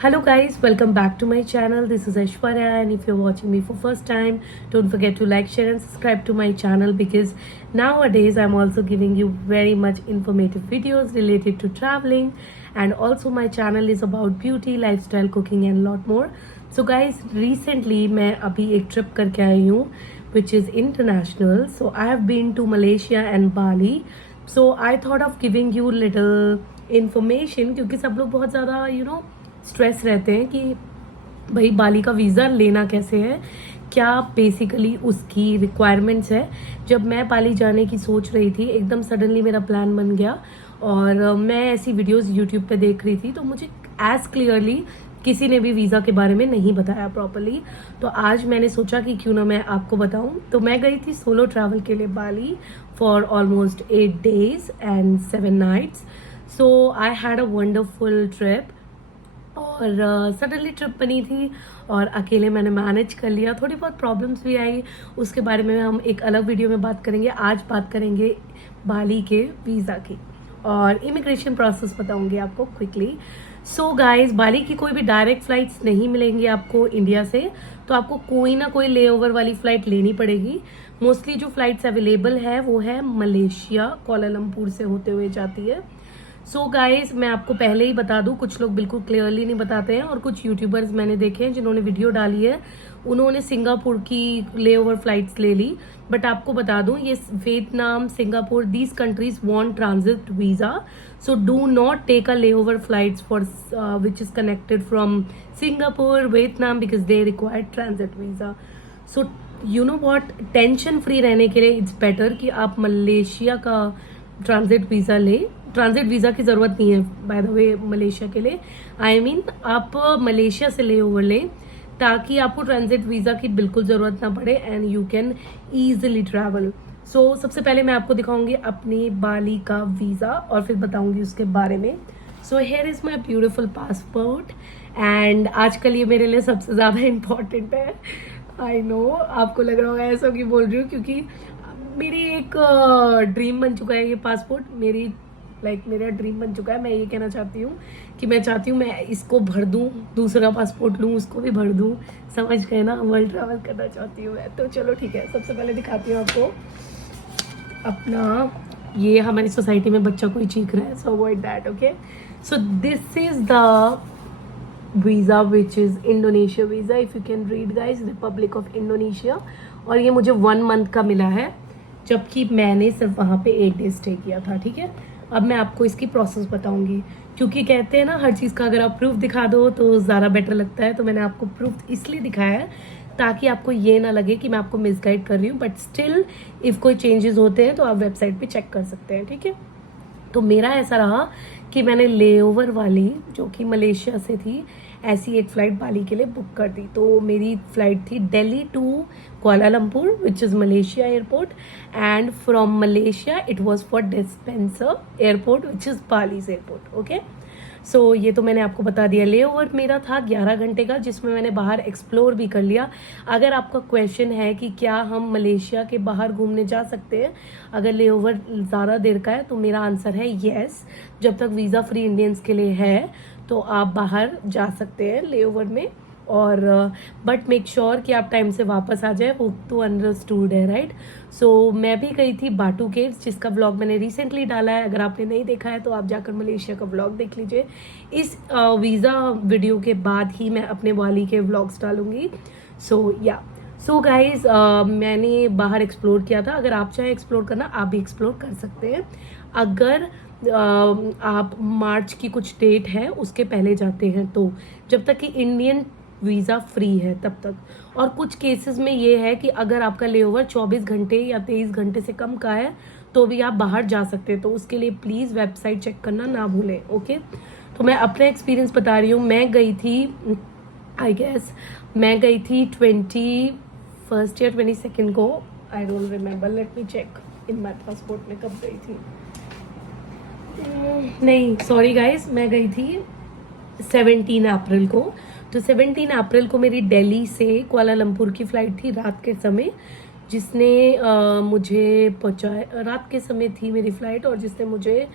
Hello guys, welcome back to my channel. This is Aishwarya, and if you're watching me for first time, don't forget to like, share and subscribe to my channel because nowadays I'm also giving you very much informative videos related to traveling, and also my channel is about beauty, lifestyle, cooking and lot more. So guys, recently मैं अभी एक trip करके आई हूँ which is international. So I have been to Malaysia and Bali. So I thought of giving you little information क्योंकि सब लोग बहुत ज़्यादा स्ट्रेस रहते हैं कि भाई बाली का वीज़ा लेना कैसे है, क्या बेसिकली उसकी रिक्वायरमेंट्स है। जब मैं बाली जाने की सोच रही थी एकदम सडनली मेरा प्लान बन गया और मैं ऐसी वीडियोस यूट्यूब पे देख रही थी तो मुझे एज क्लियरली किसी ने भी वीज़ा के बारे में नहीं बताया प्रॉपरली। तो आज मैंने सोचा कि क्यों ना मैं आपको बताऊं। तो मैं गई थी सोलो ट्रैवल के लिए Bali for almost 8 days and 7 nights. So I had a wonderful trip और सडनली ट्रिप बनी थी और अकेले मैंने मैनेज कर लिया। थोड़ी बहुत प्रॉब्लम्स भी आई, उसके बारे में हम एक अलग वीडियो में बात करेंगे। आज बात करेंगे बाली के वीज़ा की और इमिग्रेशन प्रोसेस बताऊंगी आपको क्विकली। सो गाइस, बाली की कोई भी डायरेक्ट फ्लाइट्स नहीं मिलेंगी आपको इंडिया से, तो आपको कोई ना कोई लेओवर वाली फ़्लाइट लेनी पड़ेगी। मोस्टली जो फ्लाइट्स अवेलेबल है वो है मलेशिया, कोलालमपुर से होते हुए जाती है। सो गाइज, मैं आपको पहले ही बता दूं, कुछ लोग बिल्कुल क्लियरली नहीं बताते हैं और कुछ यूट्यूबर्स मैंने देखे हैं जिन्होंने वीडियो डाली है उन्होंने सिंगापुर की लेओवर फ्लाइट्स ले ली। बट आपको बता दूं, ये Vietnam, Singapore, these countries want transit visa, so do not take a layover flights for which is connected from Singapore, Vietnam, because they require transit visa. So you know what, tension free रहने के लिए it's better कि आप Malaysia का transit visa ले। Transit visa की ज़रूरत नहीं है बाय द वे मलेशिया के लिए, आई मीन आप मलेशिया से ले ओवर लें ताकि आपको ट्रांजिट वीज़ा की बिल्कुल ज़रूरत ना पड़े and you can easily travel. So सबसे पहले मैं आपको दिखाऊंगी अपनी बाली का वीज़ा और फिर बताऊंगी उसके बारे में। So here is my beautiful passport and आजकल ये मेरे लिए सबसे ज़्यादा इम्पॉर्टेंट है। आई नो आपको लग रहा होगा ऐसा कि बोल रही हूँ, क्योंकि मेरी एक ड्रीम बन चुका है ये पासपोर्ट। मेरा ड्रीम बन चुका है। मैं ये कहना चाहती हूँ कि मैं चाहती हूँ मैं इसको भर दूँ, दूसरा पासपोर्ट लूँ, उसको भी भर दूँ। समझ गए ना, वर्ल्ड ट्रैवल करना चाहती हूँ मैं। तो चलो ठीक है, सबसे पहले दिखाती हूँ आपको अपना। ये हमारी सोसाइटी में बच्चा कोई चीख रहा है, सो avoid that, okay. So this is the visa which is Indonesia visa, if you can read guys, Republic of Indonesia. और ये मुझे 1 month का मिला है, जबकि मैंने सिर्फ वहाँ पे 1 day स्टे किया था, ठीक है। अब मैं आपको इसकी प्रोसेस बताऊंगी, क्योंकि कहते हैं ना हर चीज़ का अगर आप प्रूफ दिखा दो तो ज़्यादा बेटर लगता है। तो मैंने आपको प्रूफ इसलिए दिखाया है ताकि आपको ये ना लगे कि मैं आपको मिसगाइड कर रही हूँ, बट स्टिल इफ़ कोई चेंजेस होते हैं तो आप वेबसाइट पे चेक कर सकते हैं, ठीक है। तो मेरा ऐसा रहा कि मैंने लेओवर वाली, जो कि मलेशिया से थी, ऐसी एक फ़्लाइट बाली के लिए बुक कर दी। तो मेरी फ़्लाइट थी Delhi to Kuala Lumpur which is Malaysia airport, and from Malaysia it was for Denpasar airport which is Bali's airport, okay. So ये तो मैंने आपको बता दिया। लेओवर मेरा था 11 घंटे का, जिसमें मैंने बाहर एक्सप्लोर भी कर लिया। अगर आपका क्वेश्चन है कि क्या हम मलेशिया के बाहर घूमने जा सकते हैं अगर लेओवर ज़्यादा देर का है, तो मेरा आंसर है येस। जब तक वीज़ा फ्री इंडियंस के लिए है तो आप बाहर जा सकते हैं लेओवर में, और बट मेक श्योर कि आप टाइम से वापस आ जाए, वो तो अंडरस्टूड है, राइट। सो मैं भी गई थी बाटू केव्स, जिसका व्लॉग मैंने रिसेंटली डाला है। अगर आपने नहीं देखा है तो आप जाकर मलेशिया का व्लॉग देख लीजिए। इस वीज़ा वीडियो के बाद ही मैं अपने बाली के व्लॉग्स डालूंगी। सो गाइज, मैंने बाहर एक्सप्लोर किया था। अगर आप चाहे एक्सप्लोर करना, आप भी एक्सप्लोर कर सकते हैं अगर आप मार्च की कुछ डेट है उसके पहले जाते हैं, तो जब तक कि इंडियन वीज़ा फ्री है तब तक। और कुछ केसेस में ये है कि अगर आपका लेओवर 24 घंटे या 23 घंटे से कम का है तो भी आप बाहर जा सकते हैं। तो उसके लिए प्लीज़ वेबसाइट चेक करना ना भूलें, ओके। तो मैं अपना एक्सपीरियंस बता रही हूँ। मैं गई थी, आई गेस मैं गई थी 21st या 22nd को, I don't remember, let me check in my passport में कब गई थी। नहीं सॉरी गाइज, मैं गई थी 17 अप्रैल को। तो 17 अप्रैल को मेरी दिल्ली से कुआलालंपुर की फ़्लाइट थी रात के समय, जिसने मुझे पहुँचाया। रात के समय थी मेरी फ़्लाइट और जिसने मुझे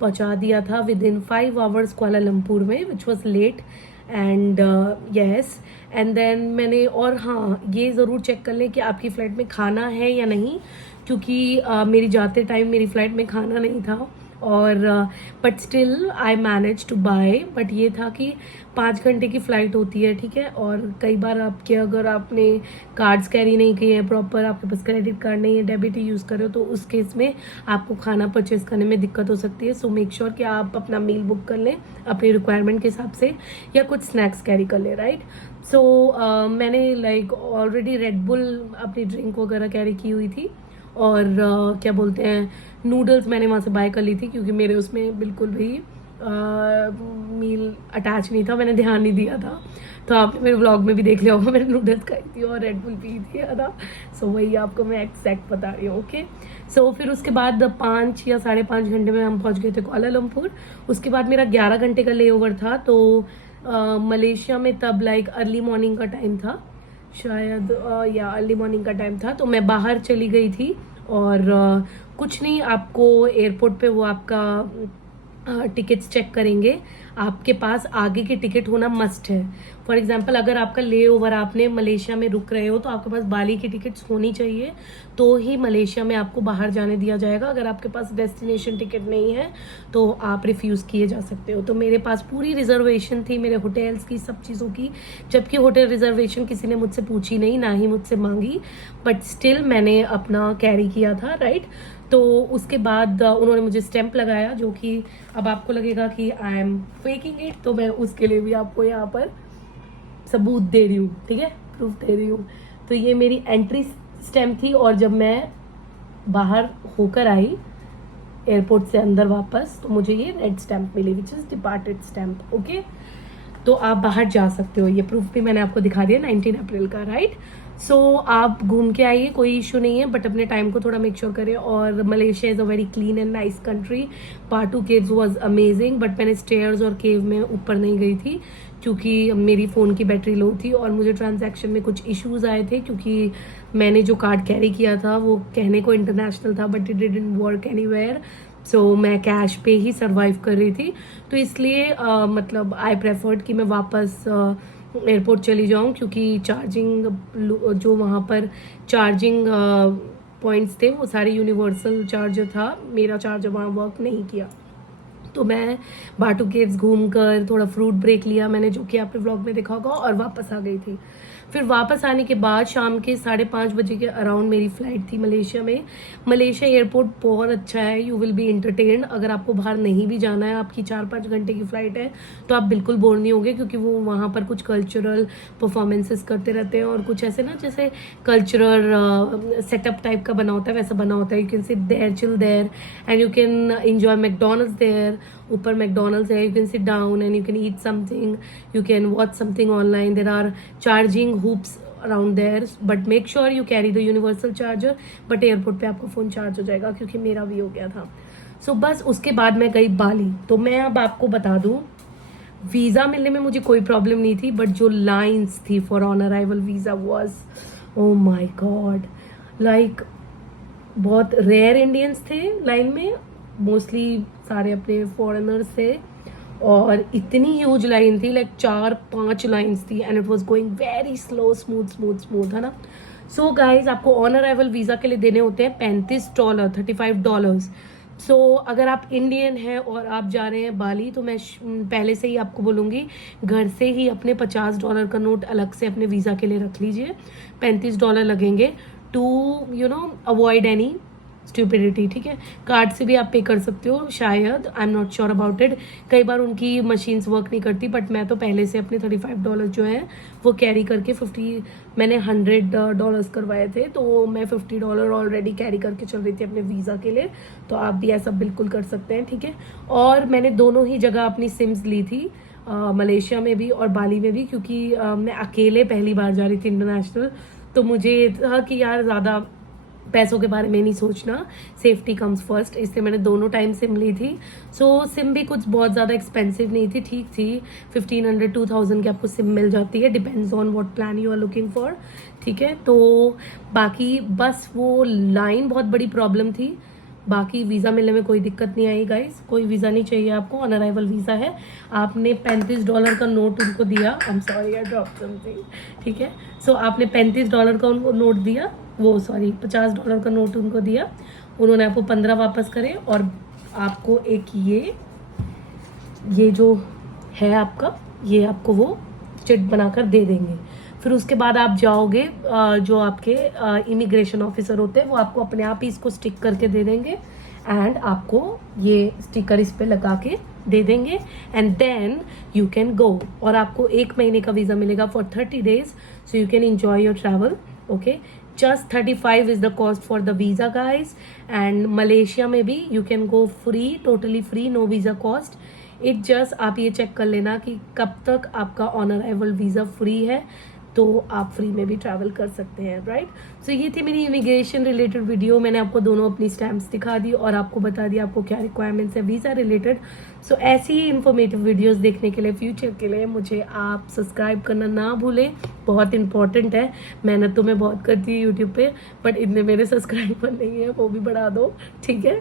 पहुँचा दिया था विद इन 5 hours कुआलालंपुर में, which was late and yes, and then मैंने, और हाँ ये ज़रूर चेक कर लें कि आपकी फ़्लाइट में खाना है या नहीं, क्योंकि मेरी जाते टाइम मेरी फ़्लाइट में खाना नहीं था, और but still I manage to buy. But ये था कि 5 घंटे की फ़्लाइट होती है, ठीक है, और कई बार आपके अगर आपने कार्ड्स कैरी नहीं किए हैं प्रॉपर, आपके पास क्रेडिट कार्ड नहीं है, डेबिट ही यूज़ कर रहे हो, तो उस केस में आपको खाना परचेज़ करने में दिक्कत हो सकती है। सो मेक श्योर कि आप अपना मील बुक कर लें अपनी रिक्वायरमेंट के हिसाब से, या कुछ स्नैक्स कैरी कर लें, राइट। सो मैंने लाइक ऑलरेडी रेड बुल अपनी ड्रिंक वगैरह कैरी की हुई थी, और क्या बोलते हैं, नूडल्स मैंने वहाँ से बाय कर ली थी, क्योंकि मेरे उसमें बिल्कुल भी मील अटैच नहीं था, मैंने ध्यान नहीं दिया था। तो आपने मेरे व्लॉग में भी देख लिया होगा, मैंने नूडल्स खाई थी और रेड बुल पी थी था। सो वही आपको मैं एग्जैक्ट बता रही हूँ, ओके। सो फिर उसके बाद 5 या 5.5 घंटे में हम पहुँच गए थे कुआलालंपुर। उसके बाद मेरा 11 घंटे का ले ओवर था, तो मलेशिया में तब लाइक अर्ली मॉर्निंग का टाइम था शायद, या अर्ली मॉर्निंग का टाइम था। तो मैं बाहर चली गई थी, और कुछ नहीं, आपको एयरपोर्ट पे वो आपका टिकट्स चेक करेंगे, आपके पास आगे की टिकट होना मस्ट है। फॉर एग्जांपल अगर आपका ले ओवर, आपने मलेशिया में रुक रहे हो, तो आपके पास बाली की टिकट्स होनी चाहिए, तो ही मलेशिया में आपको बाहर जाने दिया जाएगा। अगर आपके पास डेस्टिनेशन टिकट नहीं है तो आप रिफ्यूज़ किए जा सकते हो। तो मेरे पास पूरी रिजर्वेशन थी, मेरे होटल्स की, सब चीज़ों की, जबकि होटल रिजर्वेशन किसी ने मुझसे पूछी नहीं, ना ही मुझसे मांगी, बट स्टिल मैंने अपना कैरी किया था, राइट। तो उसके बाद उन्होंने मुझे स्टैंप लगाया, जो कि अब आपको लगेगा कि आई एम फेकिंग इट, तो मैं उसके लिए भी आपको यहाँ पर सबूत दे रही हूँ, ठीक है, प्रूफ दे रही हूँ। तो ये मेरी एंट्री स्टैंप थी, और जब मैं बाहर होकर आई एयरपोर्ट से अंदर वापस, तो मुझे ये रेड स्टैंप मिली, which is departed stamp, okay. तो आप बाहर जा सकते हो, ये प्रूफ भी मैंने आपको दिखा दिया 19 अप्रैल का, राइट। सो आप घूम के आइए, कोई इशू नहीं है, बट अपने टाइम को थोड़ा मेक श्योर करें। और Malaysia is a very clean and nice country. Batu Caves was amazing, but मैंने स्टेयर्स और केव में ऊपर नहीं गई थी, क्योंकि मेरी फ़ोन की बैटरी लो थी, और मुझे ट्रांजैक्शन में कुछ इश्यूज़ आए थे, क्योंकि मैंने जो कार्ड कैरी किया था वो कहने को इंटरनेशनल था, but it didn't work anywhere. So मैं कैश पे ही सर्वाइव कर रही थी, तो इसलिए मतलब आई प्रेफर्ड कि मैं वापस एयरपोर्ट चली जाऊं, क्योंकि चार्जिंग जो वहाँ पर चार्जिंग पॉइंट्स थे वो सारे यूनिवर्सल चार्जर था, मेरा चार्जर वहाँ वर्क नहीं किया। तो मैं बाटू केव्स घूम कर थोड़ा फ्रूट ब्रेक लिया मैंने, जो कि आपने व्लॉग में देखा होगा, और वापस आ गई थी। फिर वापस आने के बाद शाम के 5:30 बजे के अराउंड मेरी फ़्लाइट थी मलेशिया में। मलेशिया एयरपोर्ट बहुत अच्छा है, यू विल बी इंटरटेन्ड। अगर आपको बाहर नहीं भी जाना है, आपकी 4-5 घंटे की फ़्लाइट है, तो आप बिल्कुल बोर नहीं होंगे, क्योंकि वो वहाँ पर कुछ कल्चरल परफॉर्मेंसेस करते रहते हैं, और कुछ ऐसे ना जैसे कल्चरल सेटअप टाइप का बना होता है, वैसा बना होता है। You can sit there, chill there, and you can enjoy McDonald's there. ऊपर मैकडोनल्ड्स है, you can sit down and you can eat something, you can watch something online. There are charging hoops around there, but make sure you carry the universal charger. But airport पे आपको phone charge हो जाएगा, क्योंकि मेरा भी हो गया था। सो बस उसके बाद मैं गई बाली। तो मैं अब आपको बता दूँ, वीज़ा मिलने में मुझे कोई प्रॉब्लम नहीं थी, बट जो लाइन्स थी for on arrival visa was, oh my god, like बहुत रेयर इंडियंस थे लाइन में, मोस्टली सारे अपने फॉरेनर्स थे, और इतनी ह्यूज लाइन थी, लाइक 4-5 लाइन्स थी, and it was going very slow, smooth, है ना। सो गाइज, आपको ऑन अराइवल वीज़ा के लिए देने होते हैं $35, $35। सो अगर आप इंडियन हैं और आप जा रहे हैं बाली, तो मैं पहले से ही आपको बोलूँगी, घर से ही अपने $50 का नोट अलग से अपने वीज़ा के लिए रख लीजिए। $35 लगेंगे टू अवॉइड एनी स्टूपिडिटी, ठीक है। कार्ड से भी आप पे कर सकते हो शायद, I am not sure about it. कई बार उनकी मशीन्स वर्क नहीं करती, बट मैं तो पहले से अपने $35 जो है वो कैरी करके मैंने $100 करवाए थे, तो मैं $50 ऑलरेडी कैरी करके चल रही थी अपने वीज़ा के लिए। तो आप भी ऐसा बिल्कुल कर सकते हैं, ठीक है। और मैंने दोनों ही जगह अपनी सिम्स ली थी, मलेशिया में भी और बाली में भी, क्योंकि मैं अकेले पहली बार जा रही थी इंटरनेशनल। तो मुझे था कि यार ज़्यादा पैसों के बारे में नहीं सोचना, सेफ्टी कम्स फर्स्ट, इसलिए मैंने दोनों टाइम सिम ली थी। सो सिम भी कुछ बहुत ज़्यादा एक्सपेंसिव नहीं थी, ठीक थी। 1500-2000 की आपको सिम मिल जाती है, depends on what plan you are looking for, ठीक है। तो बाकी बस वो लाइन बहुत बड़ी प्रॉब्लम थी, बाकी वीज़ा मिलने में कोई दिक्कत नहीं आई गाइस, कोई वीज़ा नहीं चाहिए आपको, ऑन अराइवल वीज़ा है। आपने $35 का नोट उनको दिया, I am sorry I drop something, ठीक है। सो आपने $35 का उनको नोट दिया, वो सॉरी $50 का नोट उनको दिया, उन्होंने आपको 15 वापस करे और आपको एक ये जो है आपका, ये आपको वो चिट बनाकर दे देंगे। फिर उसके बाद आप जाओगे, जो आपके इमिग्रेशन ऑफिसर होते हैं वो आपको अपने आप ही इसको स्टिक करके दे देंगे एंड आपको ये स्टिकर इस पे लगा के दे देंगे and then you can go. और आपको 1 महीने का वीज़ा मिलेगा for 30 days, so you can enjoy your travel, okay? Just 35 is the cost for the visa guys, and Malaysia में भी you can go free, totally free, no visa cost. It just आप ये check कर लेना कि कब तक आपका ऑन अराइवल वीज़ा फ्री है, तो आप फ्री में भी ट्रैवल कर सकते हैं, राइट। सो ये थी मेरी इमिग्रेशन रिलेटेड वीडियो। मैंने आपको दोनों अपनी स्टैम्प्स दिखा दी और आपको बता दिया आपको क्या रिक्वायरमेंट्स है वीज़ा रिलेटेड। सो ऐसी ही इन्फॉर्मेटिव वीडियोस देखने के लिए फ्यूचर के लिए मुझे आप सब्सक्राइब करना ना भूलें, बहुत इंपॉर्टेंट है। मेहनत तो मैं बहुत करती हूँ यूट्यूब पे, बट इतने मेरे सब्सक्राइबर नहीं है, वो भी बढ़ा दो, ठीक है।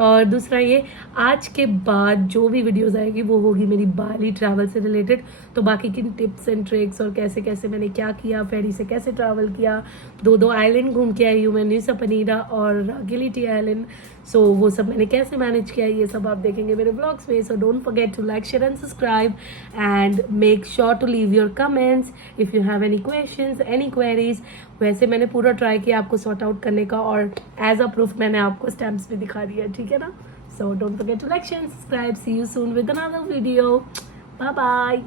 और दूसरा ये, आज के बाद जो भी वीडियोस आएगी वो होगी मेरी बाली ट्रैवल से रिलेटेड। तो बाकी की टिप्स एंड ट्रिक्स और कैसे कैसे मैंने क्या किया, फेरी से कैसे ट्रैवल किया, 2 आइलैंड घूम के आई हूँ मैं, न्यू सपनीरा और गिलिटी आइलैंड। सो वो सब मैंने कैसे मैनेज किया, ये सब आप देखेंगे मेरे ब्लॉग्स में। So don't forget to like, share and subscribe and make sure to leave your comments if you have any questions, any queries. वैसे मैंने पूरा ट्राई किया आपको सॉर्ट आउट करने का, और एज अ प्रूफ मैंने आपको स्टैम्प्स भी दिखा दिया, ठीक है ना। So don't forget to like, share and subscribe. See you soon with another video. Bye bye.